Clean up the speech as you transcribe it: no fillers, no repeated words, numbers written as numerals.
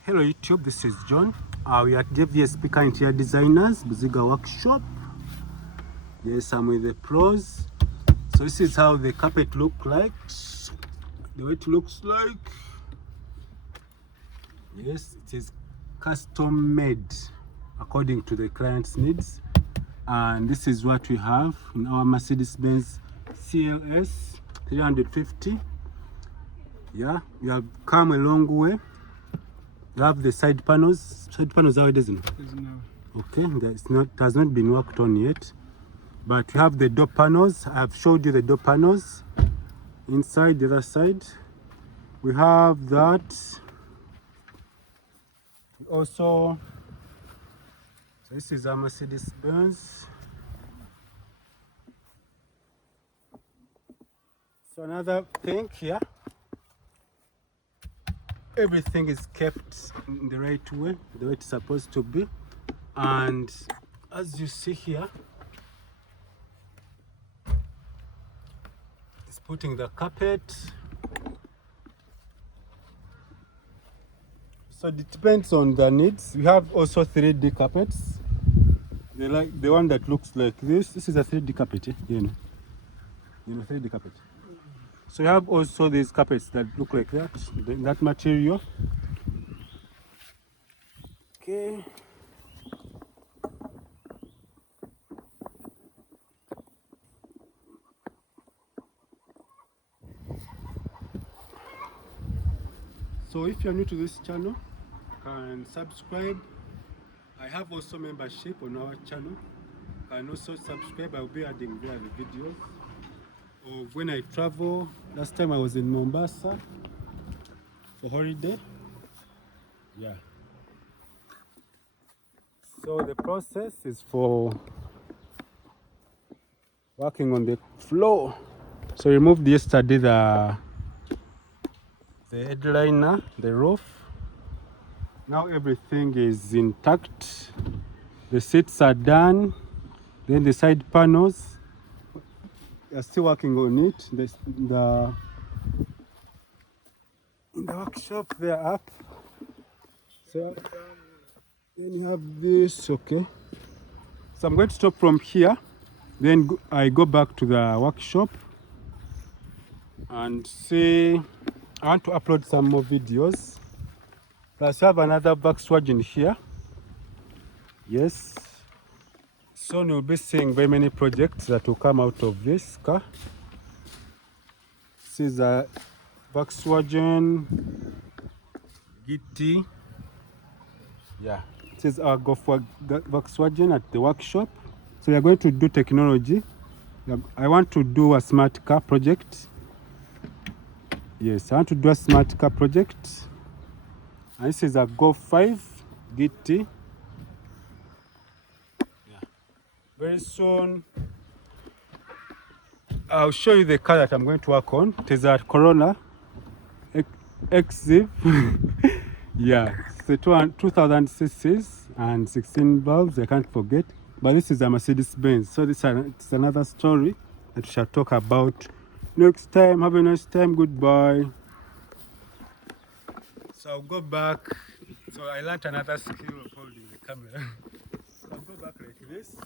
Hello YouTube, this is John. We are at JVS Speaker Interior Designers, Buziga Workshop. Yes, I'm with the pros. So this is how the carpet looks like. The way it looks like. Yes, it is custom made according to the client's needs. And this is what we have in our Mercedes-Benz CLS 350. Yeah, we have come a long way. You have the side panels. Side panels how it isn't? Okay, it has not been worked on yet. But we have the door panels. I have showed you the door panels. Inside the other side, we have that. Also, this is our Mercedes-Benz. So another thing here, everything is kept in the right way, the way it's supposed to be. And as you see here, it's putting the carpet. So it depends on the needs. We have also 3D carpets. They like the one that looks like this. This is a 3D carpet, eh? You know 3D carpet. So you have also these carpets that look like that material. Okay. So if you're new to this channel, you can subscribe. I have also membership on our channel. You can also subscribe. I'll be adding there the videos of when I travel. Last time I was in Mombasa for holiday. Yeah. So the process is for working on the floor. So I removed yesterday the headliner, the roof. Now everything is intact. The seats are done. Then the side panels, we are still working on it. In the workshop they are up. So then you have this, okay. So I'm going to stop from here. Then I go back to the workshop and see. I want to upload some more videos. Plus we have another Volkswagen here. Yes. Soon you'll be seeing very many projects that will come out of this car. This is a Volkswagen GT. Yeah, this is our Volkswagen at the workshop. So we are going to do technology. I want to do a smart car project. Yes, I want to do a smart car project. And this is a Golf 5 GT. Yeah. Very soon, I'll show you the car that I'm going to work on. It is a Corona XZ. Yeah, it's a 2000 cc's and 16 valves, I can't forget. But this is a Mercedes-Benz. So it's another story that we shall talk about next time. Have a nice time. Goodbye. So I'll go back. So I learned another skill of holding the camera. So I'll go back like this.